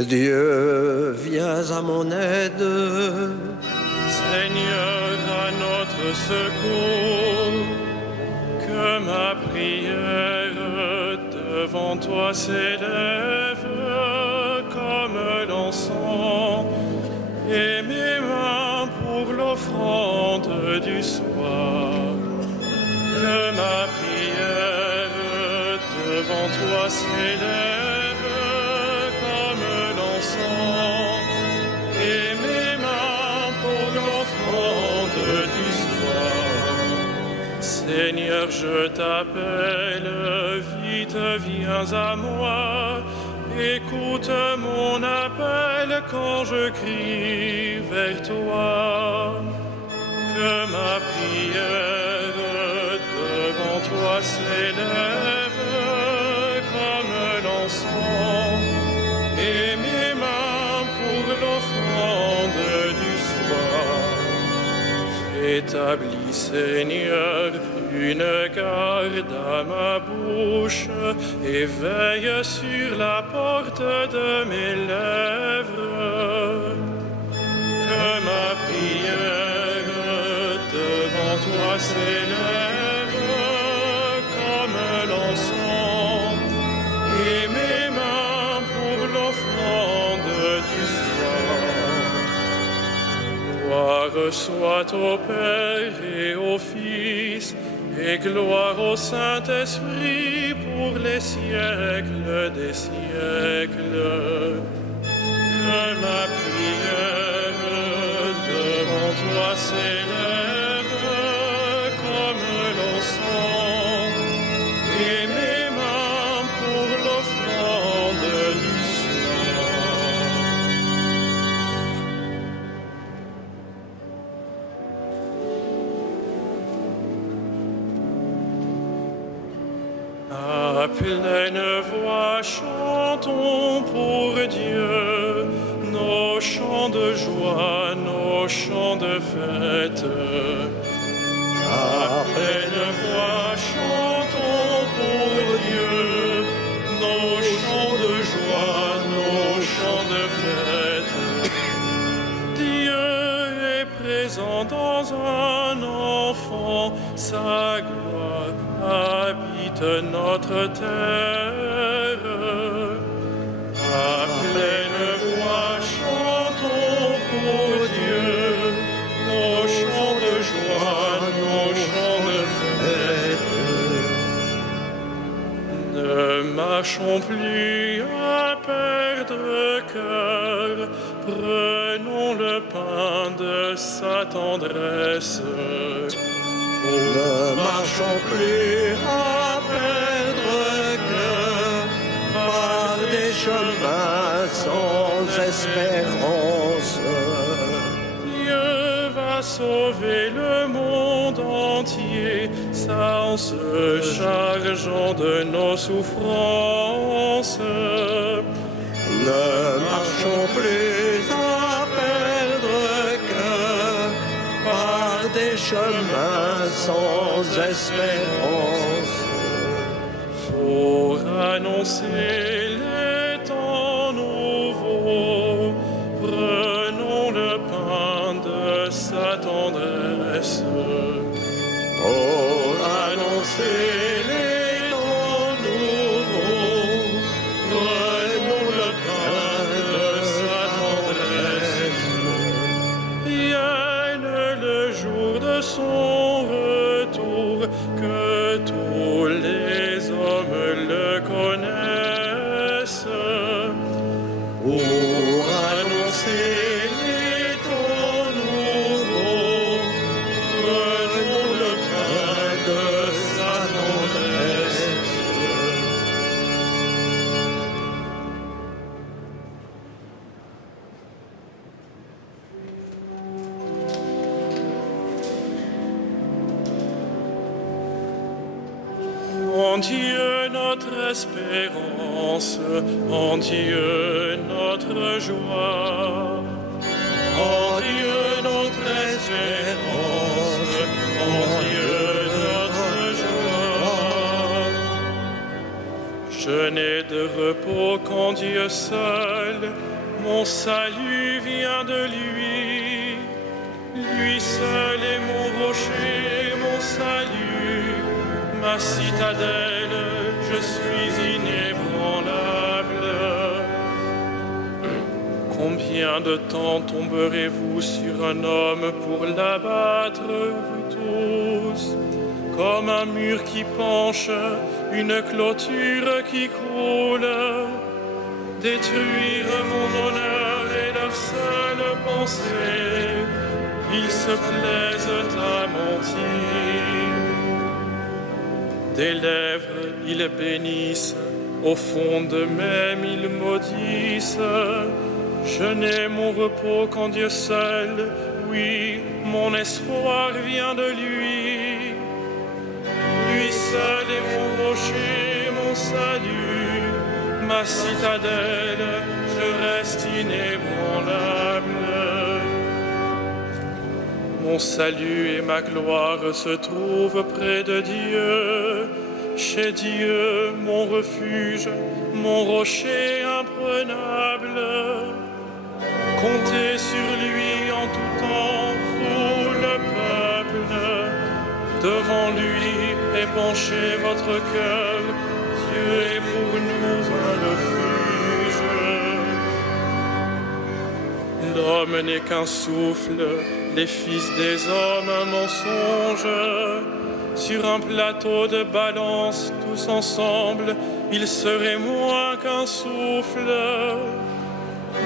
Dieu, viens à mon aide. Seigneur, à notre secours, que ma prière devant toi s'élève comme l'encens, et mes mains pour l'offrande du soir. Que ma prière devant toi s'élève comme l'encens, et mes mains pour l'offrande du soir. Seigneur, je t'appelle, vite viens à moi, écoute mon appel quand je crie vers toi. Que ma prière devant toi s'élève comme l'encens, et mes mains pour l'offrande du soir. Établis, Seigneur, une garde à ma bouche, et veille sur la porte de mes lèvres. Que ma prière devant toi s'élève comme l'encens, et mes mains pour l'offrande du soir. Gloire soit au Père et au Fils, et gloire au Saint-Esprit pour les siècles des siècles. Que ma prière devant toi s'élève comme l'encens, et mes mains pour l'offrande du soir. À pleine voix chantons pour Dieu nos chants de joie, nos chants de fête. À pleine voix chantons pour Dieu nos chants de joie, nos chants de fête. Dieu est présent dans un enfant, sa gloire habite notre terre. À pleine voix chantons pour Dieu nos chants de joie, nos chants de fête. Ne marchons plus à perdre cœur, prenons le pain de sa tendresse. Ne marchons plus à perdre cœur par des chemins sans espérance. Dieu va sauver le monde entier, sans se chargeant de nos souffrances. Ne marchons plus à perdre cœur par des chemins sans espérance. Pour annoncer les temps nouveaux, prenons le pain de sa tendresse. Pour annoncer les temps nouveaux, prenons le pain de sa tendresse. Vienne le jour de son retour, que tous les hommes le connaissent. Pour annoncer les temps nouveaux, prenons le pain de sa tendresse. En Dieu notre espérance, en Dieu notre joie. En Dieu notre espérance, en Dieu notre joie. Je n'ai de repos qu'en Dieu seul, mon salut vient de lui. Lui seul est mon rocher, mon salut, ma citadelle, je suis inébranlable. Combien de temps tomberez-vous sur un homme pour l'abattre, vous tous? Comme un mur qui penche, une clôture qui croule. Détruire mon honneur est leur seule pensée. Ils se plaisent à mentir. Des lèvres, ils bénissent, au fond d'eux-mêmes, ils maudissent. Je n'ai mon repos qu'en Dieu seul, oui, mon espoir vient de lui. Lui seul est mon rocher, mon salut, ma citadelle, je reste inébranlable. Mon salut et ma gloire se trouvent près de Dieu. Chez Dieu, mon refuge, mon rocher imprenable. Comptez sur lui en tout temps, vous le peuple. Devant lui épanchez votre cœur. Dieu est pour nous un refuge. L'homme n'est qu'un souffle, les fils des hommes un mensonge. Sur un plateau de balance, tous ensemble, ils seraient moins qu'un souffle.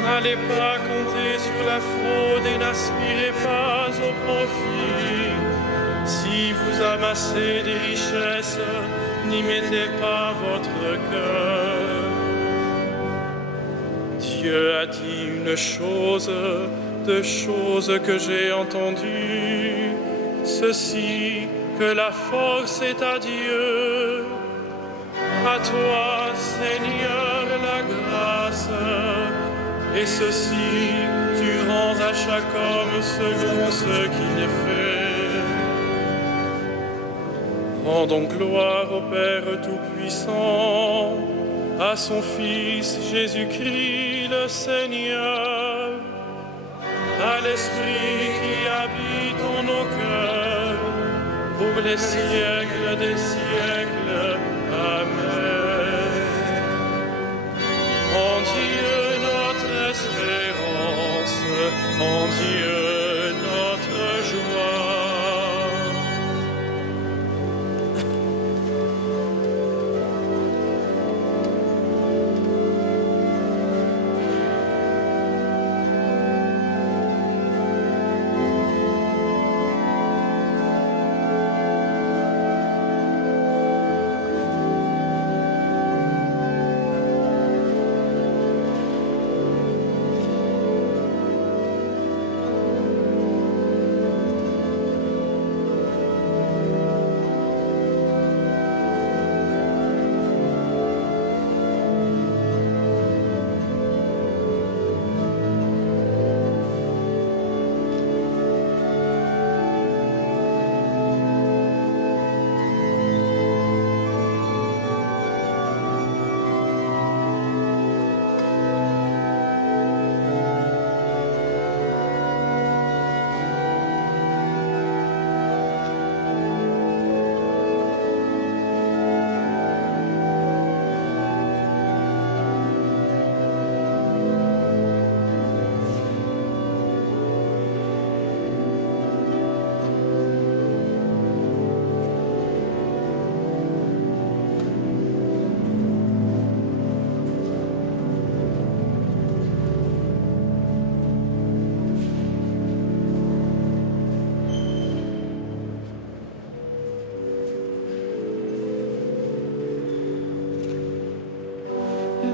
N'allez pas compter sur la fraude et n'aspirez pas au profit. Si vous amassez des richesses, n'y mettez pas votre cœur. Dieu a dit une chose, deux choses que j'ai entendues. Ceci, que la force est à Dieu. À toi, Seigneur, la grâce. Et ceci, tu rends à chaque homme selon ce qu'il fait. Rendons gloire au Père Tout-Puissant, à son Fils Jésus-Christ le Seigneur, à l'Esprit qui habite en nos cœurs, pour les siècles des siècles. Amen. En Dieu notre espérance, en Dieu notre joie.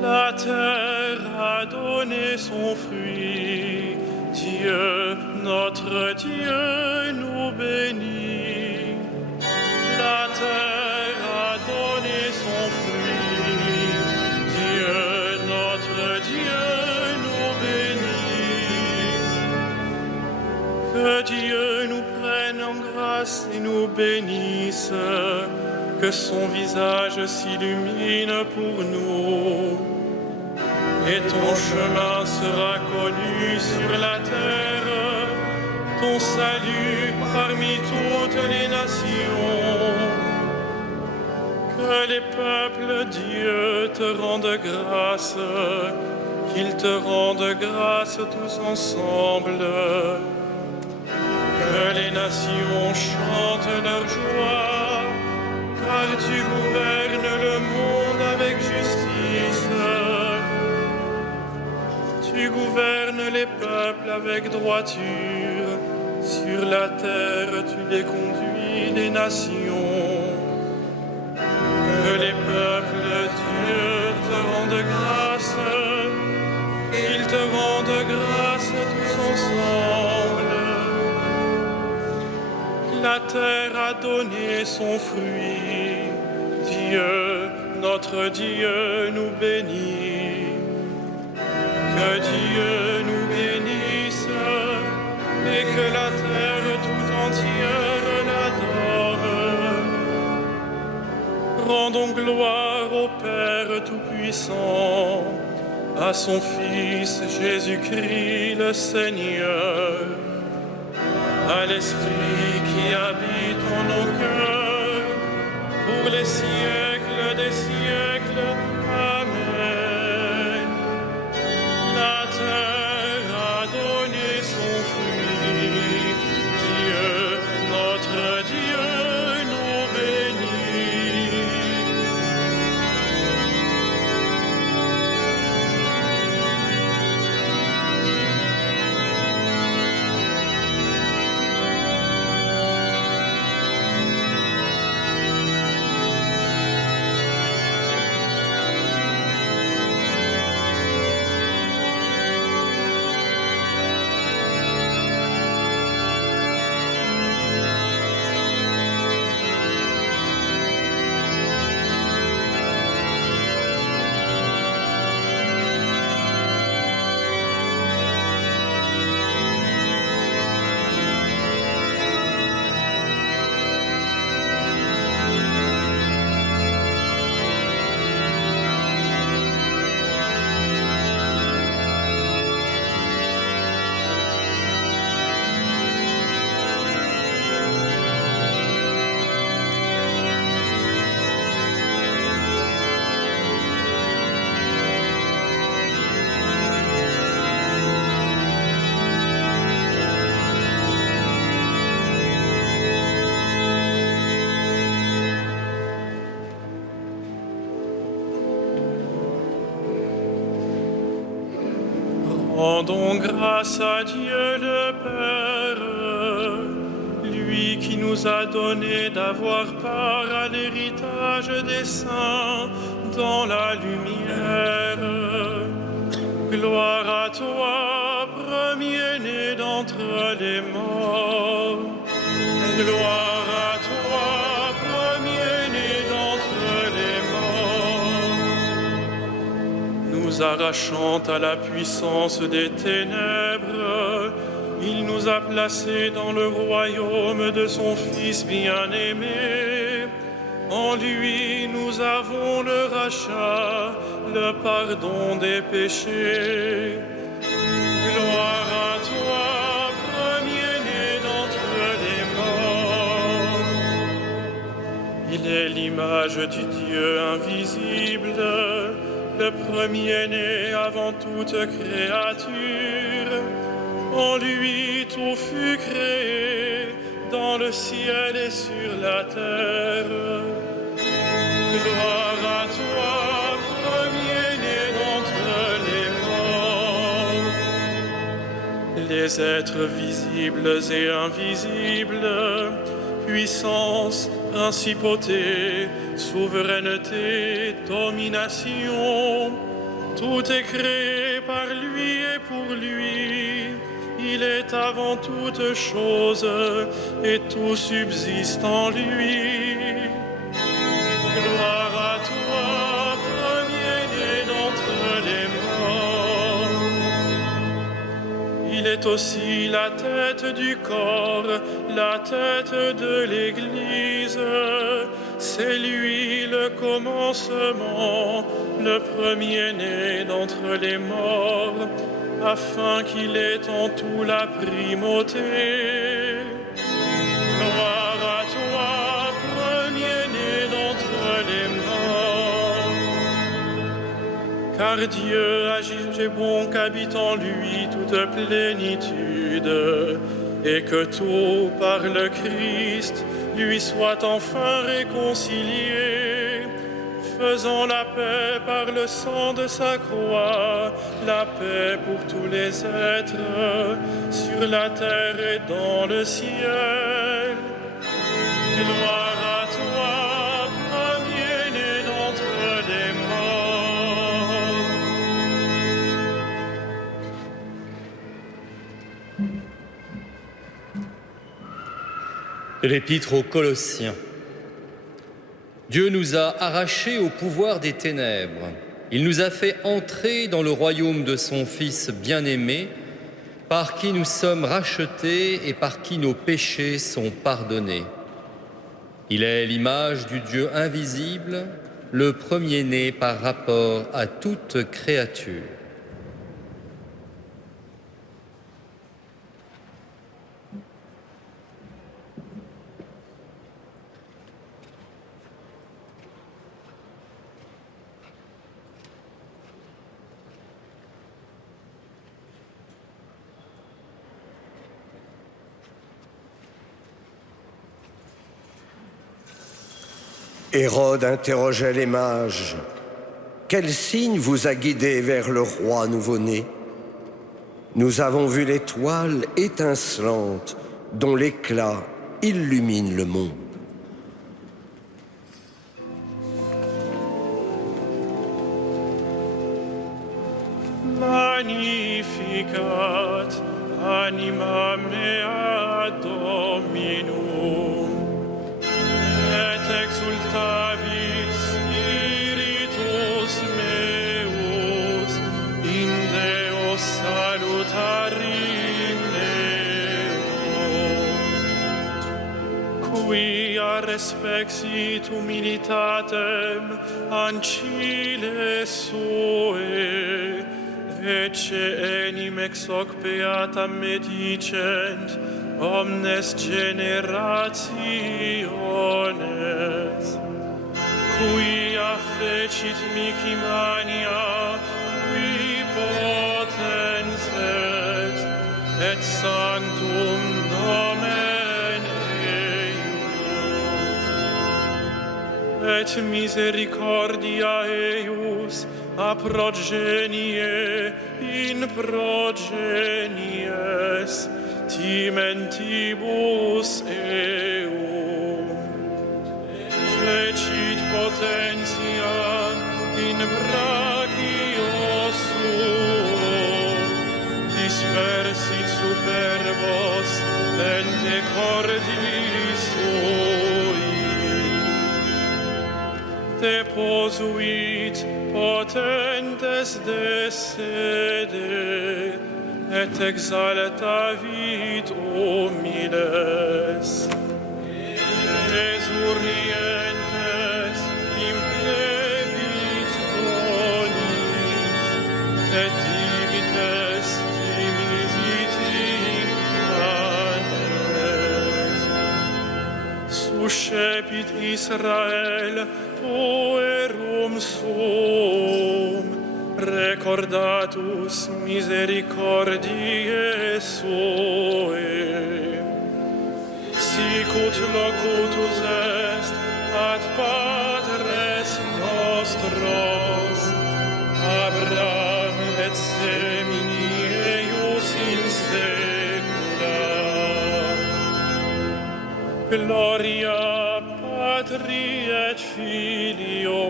La terre a donné son fruit, Dieu, notre Dieu, nous bénit. La terre a donné son fruit, Dieu, notre Dieu, nous bénit. Que Dieu nous prenne en grâce et nous bénisse. que son visage s'illumine pour nous. Et ton chemin sera connu sur la terre, ton salut parmi toutes les nations. Que les peuples, Dieu, te rendent grâce, qu'ils te rendent grâce tous ensemble. Que les nations chantent leur joie, car tu gouvernes le monde avec justice. Tu gouvernes les peuples avec droiture. Sur la terre, tu les conduis, les nations. Que les peuples, Dieu, te rendent grâce, qu'ils te rendent grâce tous ensemble. La terre a donné son fruit. Dieu, notre Dieu, nous bénit. Que Dieu nous bénisse et que la terre tout entière l'adore. Rendons gloire au Père Tout-Puissant, à son Fils Jésus-Christ le Seigneur, à l'Esprit qui habite en nos cœurs, pour les siècles des siècles. Amen. La terre a donné son fruit. Dieu, notre Dieu, nous bénit. Rendons grâce à Dieu le Père, lui qui nous a donné d'avoir part à l'héritage des saints dans la lumière. Gloire à toi, premier-né d'entre les morts. Gloire à toi, premier-né d'entre les morts. Nous arrachant à la puissance des ténèbres, il nous a placés dans le royaume de son Fils bien-aimé. En lui, nous avons le rachat, le pardon des péchés. Gloire à toi, premier-né d'entre les morts. Il est l'image du Dieu invisible, le premier-né avant toute créature. En lui, tout fut créé, dans le ciel et sur la terre. Gloire à toi, premier-né d'entre les morts. Les êtres visibles et invisibles, puissance, principauté, souveraineté, domination, tout est créé par lui et pour lui. Il est avant toute chose et tout subsiste en lui. Gloire à toi, premier-né d'entre les morts. Il est aussi la tête du corps, la tête de l'Église. c'est lui le commencement, le premier-né d'entre les morts, afin qu'il ait en tout la primauté. Gloire à toi, premier-né d'entre les morts. Car Dieu a jugé bon qu'habite en lui toute plénitude, et que tout par le Christ lui soit enfin réconcilié, faisant la paix par le sang de sa croix, la paix pour tous les êtres, sur la terre et dans le ciel. Gloire à toi, premier-né d'entre les morts. De l'Épître aux Colossiens. Dieu nous a arrachés au pouvoir des ténèbres. Il nous a fait entrer dans le royaume de son Fils bien-aimé, par qui nous sommes rachetés et par qui nos péchés sont pardonnés. Il est l'image du Dieu invisible, le premier-né par rapport à toute créature. Hérode interrogeait les mages. Quel signe vous a guidé vers le roi nouveau-né? Nous avons vu l'étoile étincelante dont l'éclat illumine le monde. Magnificat anima mea Dominum, et exultavit spiritus meus in Deo salutarim meo, quia respexit humilitatem ancile sue, ecce enim ex hoc beatam medicent omnes generationes, quia fecit mihi mania, qui potens est, et sanctum nomen eius, et misericordia eius a progenie in progenies timentibus eum, fecit potentia in brachio suo, dispersit superbos ente cordis sui, deposuit potentes de sede, et exaltavit humiles. Resurrientes implevit bonis, et divites dimisit in panes. Suscepit Israel puerum suum, recordatus misericordiae suae. Sicut locutus est ad patres nostros, Abraham et semini eius in saecula. Gloria Patri et Filio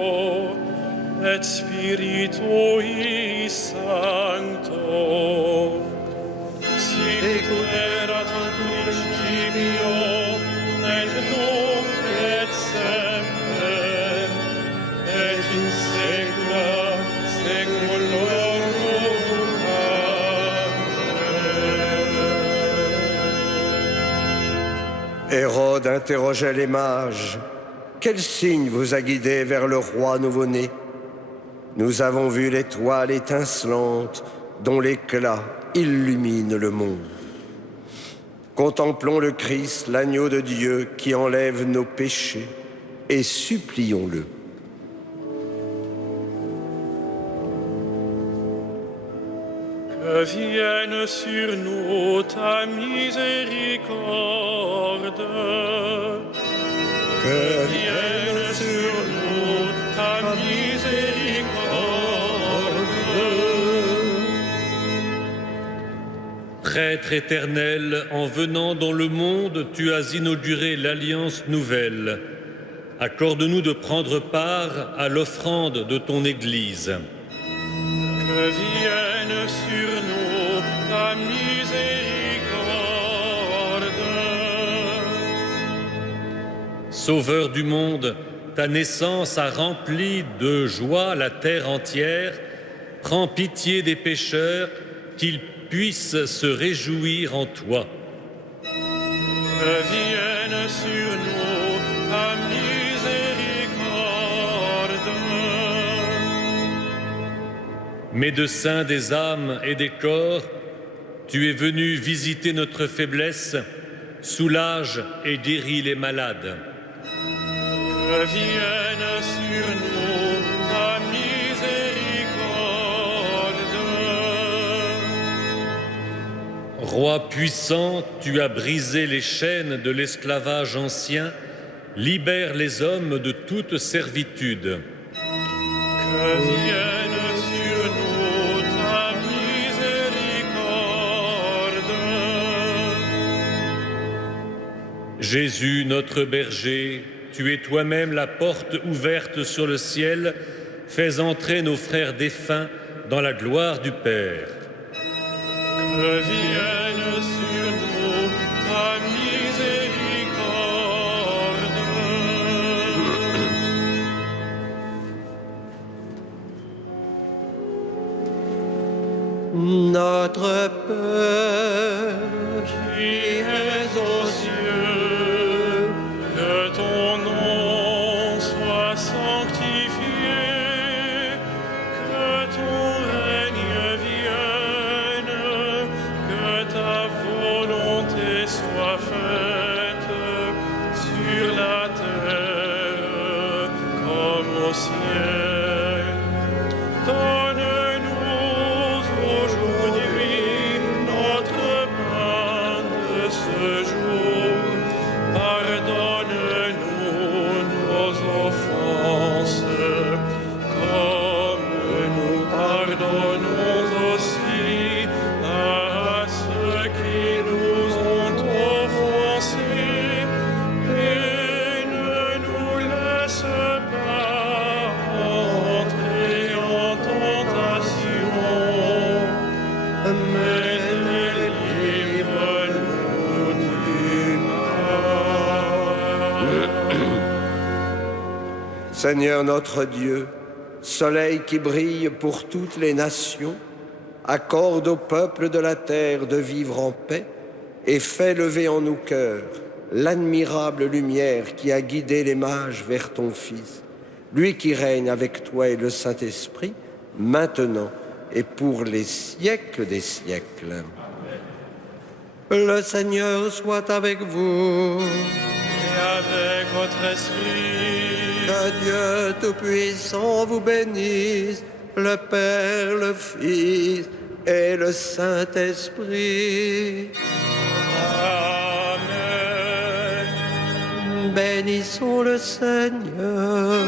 et Spiritui Sancto, sic erat in principio, et nunc et semper, et in saecula saeculorum. Amen. Hérode interrogeait les mages. quel signe vous a guidé vers le roi nouveau-né? Nous avons vu l'étoile étincelante dont l'éclat illumine le monde. Contemplons le Christ, l'agneau de Dieu qui enlève nos péchés, et supplions-le. Que vienne sur nous ta miséricorde. Que vienne sur nous ta miséricorde. Prêtre éternel, en venant dans le monde, tu as inauguré l'alliance nouvelle. Accorde-nous de prendre part à l'offrande de ton Église. Que vienne sur nous ta miséricorde. Sauveur du monde, ta naissance a rempli de joie la terre entière. Prends pitié des pécheurs, qu'ils puissent se réjouir en toi. Que vienne sur nous ta miséricorde. Médecin des âmes et des corps, tu es venu visiter notre faiblesse, soulage et guéris les malades. Que vienne sur nous ta miséricorde. Roi puissant, tu as brisé les chaînes de l'esclavage ancien, libère les hommes de toute servitude. Que vienne sur nous ta miséricorde. Jésus, notre berger, tu es toi-même la porte ouverte sur le ciel, fais entrer nos frères défunts dans la gloire du Père. Que vienne sur nous ta miséricorde. Notre Père, Qui es aux cieux, que ton nom soit sanctifié, que ton règne vienne, que ta volonté soit faite sur la terre comme au ciel. Donne-nous aujourd'hui notre pain de ce jour. Pardonne-nous nos offenses, comme nous pardonnons aussi à ceux qui nous ont offensés. Et ne nous laisse pas entrer en tentation, mais délivre-nous du mal. Seigneur notre Dieu, soleil qui brille pour toutes les nations, accorde au peuple de la terre de vivre en paix et fais lever en nos cœurs l'admirable lumière qui a guidé les mages vers ton Fils, lui qui règne avec toi et le Saint-Esprit, maintenant et pour les siècles des siècles. Le Seigneur soit avec vous. Et avec votre esprit, Que Dieu Tout-Puissant vous bénisse, le Père, le Fils et le Saint-Esprit. Amen. Bénissons le Seigneur.